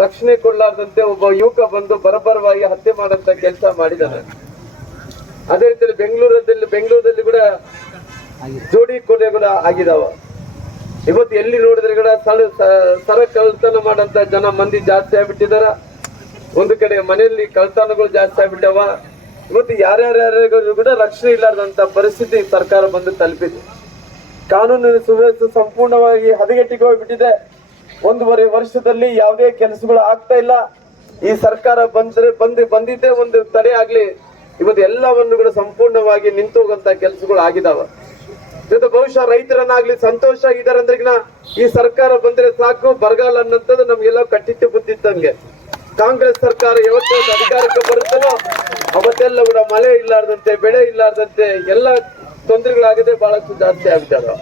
ರಕ್ಷಣೆ ಕೊಡಲಾರ್ದಂತೆ ಒಬ್ಬ ಯುವಕ ಬಂದು ಬರಬರವಾಗಿ ಹತ್ಯೆ ಮಾಡಂತ ಕೆಲಸ ಮಾಡಿದ್ದಾನೆ. ಅದೇ ರೀತಿ ಬೆಂಗಳೂರಲ್ಲಿ ಕೂಡ ಜೋಡಿ ಕೊಲೆಗಳು ಆಗಿದಾವ. ಇವತ್ತು ಎಲ್ಲಿ ನೋಡಿದ್ರೆ ಕೂಡ ಸರ ಕಳ್ತನ ಮಾಡಂತ ಮಂದಿ ಜಾಸ್ತಿ ಆಗ್ಬಿಟ್ಟಿದಾರ. ಒಂದು ಕಡೆ ಮನೆಯಲ್ಲಿ ಕಳ್ತನಗಳು ಜಾಸ್ತಿ ಆಗ್ಬಿಟ್ಟವ. ಇವತ್ತು ಯಾರ್ಯಾರು ಕೂಡ ರಕ್ಷಣೆ ಇಲ್ಲಾರ್ದಂತ ಪರಿಸ್ಥಿತಿ ಸರ್ಕಾರ ಬಂದು ತಲುಪಿದೆ. ಕಾನೂನಿನ ಸುವ್ಯವಸ್ಥೆ ಸಂಪೂರ್ಣವಾಗಿ ಹದಗೆಟ್ಟಿಗೆ ಹೋಗ್ಬಿಟ್ಟಿದೆ. 1.5 ವರ್ಷದಲ್ಲಿ ಯಾವುದೇ ಕೆಲಸಗಳು ಆಗ್ತಾ ಇಲ್ಲ. ಈ ಸರ್ಕಾರ ಬಂದಿದ್ದೇ ಒಂದು ತಡೆ ಆಗ್ಲಿ, ಇವತ್ತು ಎಲ್ಲವನ್ನು ಕೂಡ ಸಂಪೂರ್ಣವಾಗಿ ನಿಂತು ಹೋಗಂತ ಕೆಲಸಗಳು ಆಗಿದಾವ. ಇವತ್ತು ಬಹುಶಃ ರೈತರನ್ನಾಗ್ಲಿ ಸಂತೋಷ ಆಗಿದ್ದಾರೆ ಅಂದ್ರಿಗಿನ ಈ ಸರ್ಕಾರ ಬಂದ್ರೆ ಸಾಕು, ಬರಗಾಲ ಅನ್ನಂಥದ್ದು ನಮ್ಗೆಲ್ಲ ಕಟ್ಟಿಟ್ಟು ಬುದ್ದಿತ್ತಂಗೆ. ಕಾಂಗ್ರೆಸ್ ಸರ್ಕಾರ ಯಾವತ್ತೂ ಅಧಿಕಾರಕ್ಕೆ ಬರುತ್ತೋ ಅವತ್ತೆಲ್ಲ ಕೂಡ ಮಳೆ ಇಲ್ಲಾರ್ದಂತೆ, ಬೆಳೆ ಇಲ್ಲಾರ್ದಂತೆ ಎಲ್ಲ ತೊಂದರೆಗಳಾಗದೆ ಬಹಳಷ್ಟು ಜಾಸ್ತಿ ಆಗಿದ್ದಾವೆ.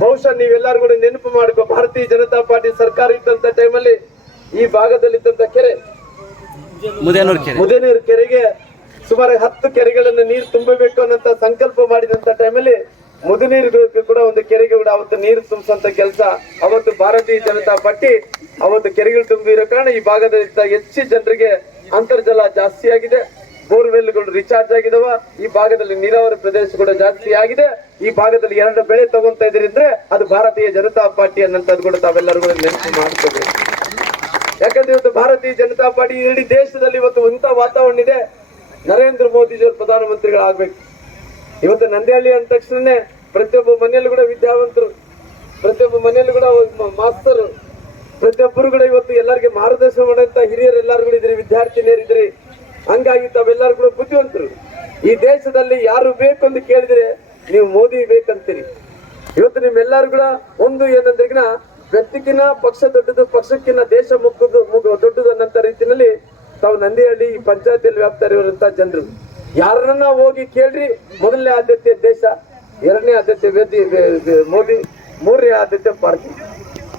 ಬಹುಶಃ ನೀವೆಲ್ಲರೂ ಕೂಡ ನೆನಪು ಮಾಡ್ಕೋ, ಭಾರತೀಯ ಜನತಾ ಪಾರ್ಟಿ ಸರ್ಕಾರ ಇದ್ದಂತ ಟೈಮಲ್ಲಿ ಈ ಭಾಗದಲ್ಲಿದ್ದಂತ ಕೆರೆ ಮುದೇನೂರು ಕೆರೆಗೆ ಸುಮಾರು 10 ಕೆರೆಗಳನ್ನ ನೀರು ತುಂಬಬೇಕು ಅನ್ನಂತ ಸಂಕಲ್ಪ ಮಾಡಿದಂತ ಟೈಮಲ್ಲಿ ಮುದೇನೂರು ಕೂಡ ಒಂದು ಕೆರೆಗೆ ಕೂಡ ಅವತ್ತು ನೀರು ತುಂಬಿಸಂತ ಕೆಲಸ ಅವತ್ತು ಭಾರತೀಯ ಜನತಾ ಪಾರ್ಟಿ ಅವತ್ತು ಕೆರೆಗಳು ತುಂಬಿರೋ ಕಾರಣ ಈ ಭಾಗದಲ್ಲಿ ಹೆಚ್ಚು ಜನರಿಗೆ ಅಂತರ್ಜಲ ಜಾಸ್ತಿ ಆಗಿದೆ, ಬೋರ್ವೆಲ್ಗಳು ರಿಚಾರ್ಜ್ ಆಗಿದಾವ. ಈ ಭಾಗದಲ್ಲಿ ನೀರಾವರಿ ಪ್ರದೇಶ ಕೂಡ ಜಾಸ್ತಿ ಆಗಿದೆ. ಈ ಭಾಗದಲ್ಲಿ 2 ಬೆಳೆ ತಗೊಂತ ಇದ್ರಿ ಅಂದ್ರೆ ಅದು ಭಾರತೀಯ ಜನತಾ ಪಾರ್ಟಿ ಅನ್ನಂತದ್ದು ಕೂಡ ತಾವೆಲ್ಲರೂ ಕೂಡ ನೆನಪು ಮಾಡ್ಕೋಬೇಕು. ಯಾಕಂದ್ರೆ ಇವತ್ತು ಭಾರತೀಯ ಜನತಾ ಪಾರ್ಟಿ ಇಡೀ ದೇಶದಲ್ಲಿ ಇವತ್ತು ಇಂಥ ವಾತಾವರಣ ಇದೆ. ನರೇಂದ್ರ ಮೋದಿಜಿಯವರು ಪ್ರಧಾನಮಂತ್ರಿಗಳಾಗ್ಬೇಕು. ಇವತ್ತು ನಂದಿಹಳ್ಳಿ ಅಂದ ತಕ್ಷಣನೇ ಪ್ರತಿಯೊಬ್ಬ ಮನೆಯಲ್ಲೂ ಕೂಡ ವಿದ್ಯಾವಂತರು, ಪ್ರತಿಯೊಬ್ಬ ಮನೆಯಲ್ಲೂ ಕೂಡ ಮಾಸ್ತರು, ಪ್ರತಿಯೊಬ್ಬರು ಕೂಡ ಇವತ್ತು ಎಲ್ಲರಿಗೆ ಮಾರ್ಗದರ್ಶನ ಮಾಡುವಂತ ಹಿರಿಯರು ಎಲ್ಲರೂ ಕೂಡ ಇದ್ರಿ, ವಿದ್ಯಾರ್ಥಿನಿಯರಿದ್ರಿ. ಹಂಗಾಗಿ ತಾವೆಲ್ಲರೂ ಕೂಡ ಬುದ್ಧಿವಂತರು. ಈ ದೇಶದಲ್ಲಿ ಯಾರು ಬೇಕು ಅಂತ ಕೇಳಿದ್ರೆ ನೀವು ಮೋದಿ ಬೇಕಂತೀರಿ. ಇವತ್ತು ನಿಮ್ಮೆಲ್ಲರೂ ಕೂಡ ಒಂದು ಏನಂದ್ರಿಗಿನ ವ್ಯಕ್ತಿಗಿನ ಪಕ್ಷ ದೊಡ್ಡದು, ಪಕ್ಷಕ್ಕಿನ್ನ ದೇಶ ದೊಡ್ಡದು ಅನ್ನಂತ ರೀತಿಯಲ್ಲಿ ತಾವು ನಂದಿಹಳ್ಳಿ ಈ ಪಂಚಾಯತಿಯಲ್ಲಿ ವ್ಯಾಪ್ತಿರುವಂತ ಜನರು ಯಾರನ್ನ ಹೋಗಿ ಕೇಳ್ರಿ, ಮೊದಲನೇ ಆದ್ಯತೆ ದೇಶ, 2ನೇ ಆದ್ಯತೆ ಮೋದಿ, 3ನೇ ಆದ್ಯತೆ ಪಾರ್ಟಿ.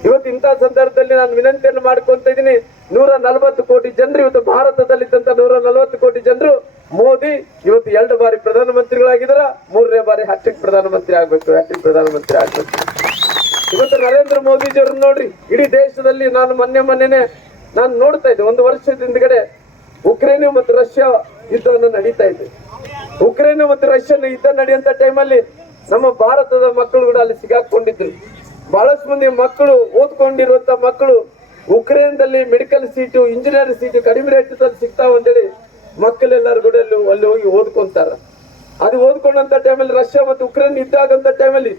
ಇವತ್ತು ಇಂಥ ಸಂದರ್ಭದಲ್ಲಿ ನಾನು ವಿನಂತಿಯನ್ನು ಮಾಡ್ಕೊಂತ ಇದ್ದೀನಿ, 140 ಕೋಟಿ ಜನರು ಇವತ್ತು ಭಾರತದಲ್ಲಿದ್ದಂತ 140 ಕೋಟಿ ಜನರು ಮೋದಿ ಇವತ್ತು 2 ಬಾರಿ ಪ್ರಧಾನಮಂತ್ರಿಗಳಾಗಿದಾರ, 3ನೇ ಬಾರಿ ಹ್ಯಾಟ್ರಿಕ್ ಪ್ರಧಾನಮಂತ್ರಿ ಆಗ್ಬೇಕು. ಇವತ್ತು ನರೇಂದ್ರ ಮೋದಿಜಿಯವ್ರನ್ನ ನೋಡ್ರಿ, ಇಡೀ ದೇಶದಲ್ಲಿ ನಾನು ಮೊನ್ನೆನೆ ನಾನು ನೋಡ್ತಾ ಇದ್ದೆ, 1 ವರ್ಷದ ಹಿಂದ್ಗಡೆ ಉಕ್ರೇನ್ ಮತ್ತು ರಷ್ಯಾ ಯುದ್ಧವನ್ನು ನಡೀತಾ ಇದೆ. ಉಕ್ರೇನ್ ಮತ್ತು ರಷ್ಯಾ ಯುದ್ಧ ನಡೆಯುವಂತ ಟೈಮಲ್ಲಿ ನಮ್ಮ ಭಾರತದ ಮಕ್ಕಳು ಕೂಡ ಅಲ್ಲಿ ಸಿಗಾಕೊಂಡಿದ್ರು. ಬಹಳಷ್ಟು ಮಂದಿ ಮಕ್ಕಳು, ಓದ್ಕೊಂಡಿರುವಂತ ಮಕ್ಕಳು ಉಕ್ರೇನ್ದಲ್ಲಿ ಮೆಡಿಕಲ್ ಸೀಟು, ಇಂಜಿನಿಯರ್ ಸೀಟು ಕಡಿಮೆ ರೇಟಲ್ಲಿ ಸಿಗ್ತಾವ ಅಂತೇಳಿ ಮಕ್ಕಳೆಲ್ಲರೂ ಕೂಡ ಅಲ್ಲಿ ಹೋಗಿ ಓದ್ಕೊಂತಾರ. ಅದು ಓದ್ಕೊಂಡಂತ ಟೈಮಲ್ಲಿ ರಷ್ಯಾ ಮತ್ತು ಉಕ್ರೇನ್ ಯುದ್ಧ ಆಗಂತ ಟೈಮಲ್ಲಿ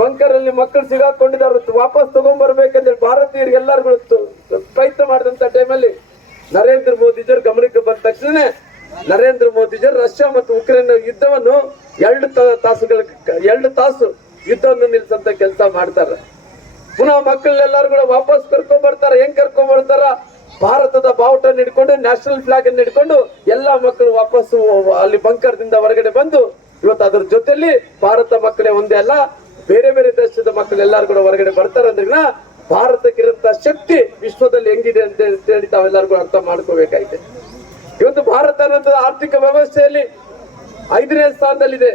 ಬಂಕರ್ ಅಲ್ಲಿ ಮಕ್ಕಳು ಸಿಗಾಕೊಂಡಿದ್ದಾರೆ, ವಾಪಸ್ ತಗೊಂಡ್ಬರ್ಬೇಕಂತೇಳಿ ಭಾರತೀಯರಿಗೆ ಎಲ್ಲರೂ ಪ್ರಯತ್ನ ಮಾಡಿದಂತ ಟೈಮಲ್ಲಿ ನರೇಂದ್ರ ಮೋದಿಜಿಯವರು ಗಮನಕ್ಕೆ ಬಂದ ತಕ್ಷಣ ನರೇಂದ್ರ ಮೋದಿಜಿಯವರು ರಷ್ಯಾ ಮತ್ತು ಉಕ್ರೇನ್ ಯುದ್ಧವನ್ನು 2 ತಾಸು ಯುದ್ಧವನ್ನು ನಿಲ್ಲಿಸಂತ ಕೆಲಸ ಮಾಡ್ತಾರೆ. ಪುನಃ ಮಕ್ಕಳೆಲ್ಲರೂ ಕೂಡ ವಾಪಸ್ ಕರ್ಕೊಂಡ್ ಬರ್ತಾರ. ಹೆಂಗ್ ಕರ್ಕೊಂಡ್ ಬರ್ತಾರ? ಭಾರತದ ಬಾವುಟ ಹಿಡ್ಕೊಂಡು, ನ್ಯಾಷನಲ್ ಫ್ಲಾಗ್ ಅನ್ನು ಹಿಡ್ಕೊಂಡು ಎಲ್ಲಾ ಮಕ್ಕಳು ವಾಪಸ್ ಅಲ್ಲಿ ಬಂಕರ್ದಿಂದ ಹೊರಗಡೆ ಬಂದು ಇವತ್ತು ಅದ್ರ ಜೊತೆಲಿ ಭಾರತ ಮಕ್ಕಳೇ ಒಂದೇ ಅಲ್ಲ, ಬೇರೆ ಬೇರೆ ದೇಶದ ಮಕ್ಕಳೆಲ್ಲರೂ ಕೂಡ ಹೊರಗಡೆ ಬರ್ತಾರ ಅಂದ್ರೆ ಭಾರತಕ್ಕಿರಂತ ಶಕ್ತಿ ವಿಶ್ವದಲ್ಲಿ ಹೆಂಗಿದೆ ಅಂತ ಹೇಳಿ ತಾವೆಲ್ಲರೂ ಕೂಡ ಅರ್ಥ ಮಾಡ್ಕೋಬೇಕಾಗಿದೆ. ಇವತ್ತು ಭಾರತ ಅನ್ನೋದು ಆರ್ಥಿಕ ವ್ಯವಸ್ಥೆಯಲ್ಲಿ 5ನೇ ಸ್ಥಾನದಲ್ಲಿದೆ.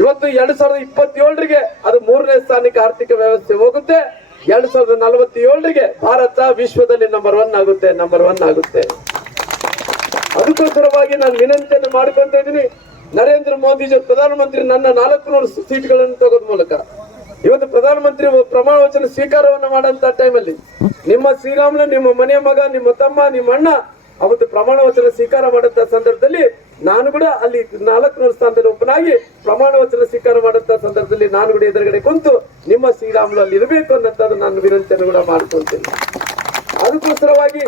ಇವತ್ತು 2027ರಿಗೆ ಅದು 3ನೇ ಸ್ಥಾನಕ್ಕೆ ಆರ್ಥಿಕ ವ್ಯವಸ್ಥೆ ಹೋಗುತ್ತೆ. 2047ರಿಗೆ ಭಾರತ ವಿಶ್ವದಲ್ಲಿ ನಂಬರ್ 1 ಆಗುತ್ತೆ. ಅದಕ್ಕೋಸ್ಕರವಾಗಿ ನಾನು ವಿನಂತಿಯನ್ನು ಮಾಡ್ಕೊಂತ ಇದ್ದೀನಿ, ನರೇಂದ್ರ ಮೋದಿಜಿ ಪ್ರಧಾನಮಂತ್ರಿ ನನ್ನ 400 ಸೀಟ್ಗಳನ್ನು ತಗೋದ್ ಮೂಲಕ ಇವತ್ತು ಪ್ರಧಾನಮಂತ್ರಿ ಪ್ರಮಾಣ ವಚನ ಸ್ವೀಕಾರವನ್ನು ಮಾಡಂತ ಟೈಮಲ್ಲಿ ನಿಮ್ಮ ಶ್ರೀರಾಮನ, ನಿಮ್ಮ ಮನೆಯ ಮಗ, ನಿಮ್ಮ ತಮ್ಮ, ನಿಮ್ಮ ಅಣ್ಣ ಅವತ್ತು ಪ್ರಮಾಣ ವಚನ ಸ್ವೀಕಾರ ಮಾಡಂತ ಸಂದರ್ಭದಲ್ಲಿ ನಾನು ಕೂಡ ಅಲ್ಲಿ 400 ಸ್ಥಾನದಲ್ಲಿ ಒಬ್ಬನಾಗಿ ಪ್ರಮಾಣ ವಚನ ಸ್ವೀಕಾರ ಮಾಡಂತ ಸಂದರ್ಭದಲ್ಲಿ ನಾನು ಕೂಡ ಎದುರುಗಡೆ ಕುಂತು ನಿಮ್ಮ ಶ್ರೀರಾಮುಲು ಅಲ್ಲಿ ಇರಬೇಕು ಅನ್ನೋಂಥದ್ದು ನಾನು ವಿನಂತಿಯನ್ನು ಕೂಡ ಮಾಡ್ಕೊಳ್ತೇನೆ. ಅದಕ್ಕೋಸ್ಕರವಾಗಿ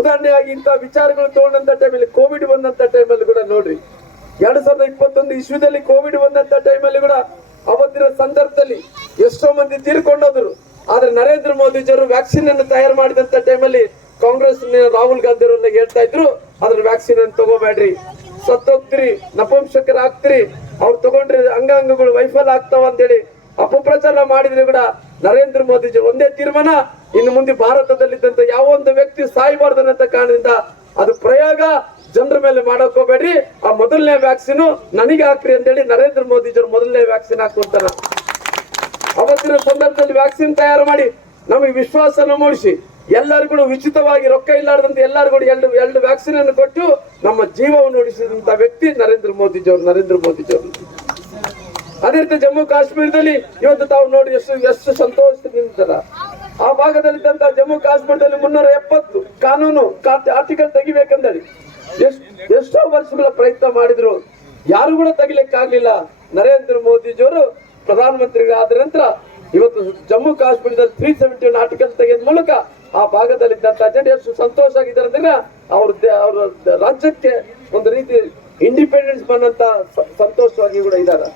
ಉದಾಹರಣೆಯಾಗಿ ಇಂಥ ವಿಚಾರಗಳು ತಗೊಂಡಂತ ಟೈಮಲ್ಲಿ ಕೋವಿಡ್ ಬಂದಂತ ಟೈಮಲ್ಲಿ ಕೂಡ ನೋಡ್ರಿ, 2021 ಇಸ್ವಿದಲ್ಲಿ ಕೋವಿಡ್ ಬಂದಂತ ಟೈಮಲ್ಲಿ ಕೂಡ ಅವತ್ತಿನ ಸಂದರ್ಭದಲ್ಲಿ ಎಷ್ಟೋ ಮಂದಿ ತೀರ್ಕೊಂಡೋದ್ರು. ಆದ್ರೆ ನರೇಂದ್ರ ಮೋದಿಜಿಯವರು ವ್ಯಾಕ್ಸಿನ್ ಅನ್ನು ತಯಾರು ಮಾಡಿದಂತ ಟೈಮಲ್ಲಿ ಕಾಂಗ್ರೆಸ್ ರಾಹುಲ್ ಗಾಂಧಿ ಅವರೆಲ್ಲ ಹೇಳ್ತಾ ಇದ್ರು, ಅದ್ರ ವ್ಯಾಕ್ಸಿನ್ ಅನ್ನು ತಗೋಬೇಡ್ರಿ, ಸತ್ತೋಗ್ತಿರಿ, ನಪುಂಸಕರ ಆಗ್ತಿರಿ, ಅವ್ರು ತಗೊಂಡ್ರೆ ಅಂಗಾಂಗಗಳು ವೈಫಲ್ಯ ಆಗ್ತಾವ ಅಂತೇಳಿ ಅಪಪ್ರಚಾರ ಮಾಡಿದ್ರೆ ಕೂಡ ನರೇಂದ್ರ ಮೋದಿಜಿ ಒಂದೇ ತೀರ್ಮಾನ, ಇನ್ನು ಮುಂದೆ ಭಾರತದಲ್ಲಿದ್ದಂತ ಯಾವ ಒಂದು ವ್ಯಕ್ತಿ ಸಾಯಬಾರ್ದನ್ನಂತ ಕಾರಣದಿಂದ ಅದು ಪ್ರಯೋಗ ಜನರ ಮೇಲೆ ಮಾಡಕ್ ಹೋಗ್ಬೇಡ್ರಿ, ಆ ಮೊದಲನೇ ವ್ಯಾಕ್ಸಿನ್ ನನಗೆ ಹಾಕ್ರಿ ಅಂತೇಳಿ ನರೇಂದ್ರ ಮೋದಿಜಿಯವರು ಮೊದಲನೇ ವ್ಯಾಕ್ಸಿನ್ ಹಾಕುವಂತಾರ. ಅವತ್ತಿನ ಸಂದರ್ಭದಲ್ಲಿ ವ್ಯಾಕ್ಸಿನ್ ತಯಾರು ಮಾಡಿ ನಮಗೆ ವಿಶ್ವಾಸನ ಮೂಡಿಸಿ ಎಲ್ಲರಿಗೂ ಕೂಡ ಉಚಿತವಾಗಿ ರೊಕ್ಕ ಇಲ್ಲಾರ್ದಂತೆ ಎಲ್ಲರಿಗೂ ಕೂಡ ಎರಡು ವ್ಯಾಕ್ಸಿನ್ ಅನ್ನು ಕೊಟ್ಟು ನಮ್ಮ ಜೀವವನ್ನು ಉಳಿಸಿದಂತ ವ್ಯಕ್ತಿ ನರೇಂದ್ರ ಮೋದಿಜಿಯವರು. ಅದೇ ರೀತಿ ಜಮ್ಮು ಕಾಶ್ಮೀರದಲ್ಲಿ ಇವತ್ತು ತಾವು ನೋಡಿ ಎಷ್ಟು ಸಂತೋಷದಿಂದ ಆ ಭಾಗದಲ್ಲಿದ್ದಂತ ಜಮ್ಮು ಕಾಶ್ಮೀರದಲ್ಲಿ 370 ಕಾನೂನು ಆರ್ಟಿಕಲ್ ತೆಗಿಬೇಕಂದೇಳಿ ಎಷ್ಟೋ ವರ್ಷಗಳ ಪ್ರಯತ್ನ ಮಾಡಿದ್ರು, ಯಾರು ಕೂಡ ತೆಗಿಲಿಕ್ಕಾಗ್ಲಿಲ್ಲ. ನರೇಂದ್ರ ಮೋದಿಜಿಯವರು ಪ್ರಧಾನಮಂತ್ರಿಗಳಾದ ನಂತರ ಇವತ್ತು ಜಮ್ಮು ಕಾಶ್ಮೀರದಲ್ಲಿ 371 ಆರ್ಟಿಕಲ್ ತೆಗೆದ ಮೂಲಕ ಆ ಭಾಗದಲ್ಲಿದ್ದಂತ ಜನ ಎಷ್ಟು ಸಂತೋಷ ಆಗಿದ್ದಾರೆ ಅಂದ್ರೆ ಅವ್ರ ರಾಜ್ಯಕ್ಕೆ ಒಂದು ರೀತಿ ಇಂಡಿಪೆಂಡೆನ್ಸ್ ಬಂದಂತ ಸಂತೋಷವಾಗಿ ಕೂಡ ಇದ್ದಾರೆ.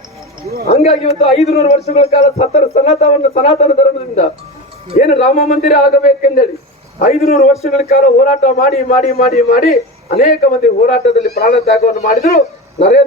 ಹಂಗಾಗಿ ಇವತ್ತು 500 ವರ್ಷಗಳ ಕಾಲ ಸನಾತನ ಧರ್ಮದಿಂದ ಏನು ರಾಮ ಮಂದಿರ ಆಗಬೇಕೆಂದೇಳಿ 500 ವರ್ಷಗಳ ಕಾಲ ಹೋರಾಟ ಮಾಡಿ ಅನೇಕ ಮಂದಿ ಹೋರಾಟದಲ್ಲಿ ಪ್ರಾಣ ತ್ಯಾಗವನ್ನು ಮಾಡಿದ್ರು. ನರೇಂದ್ರ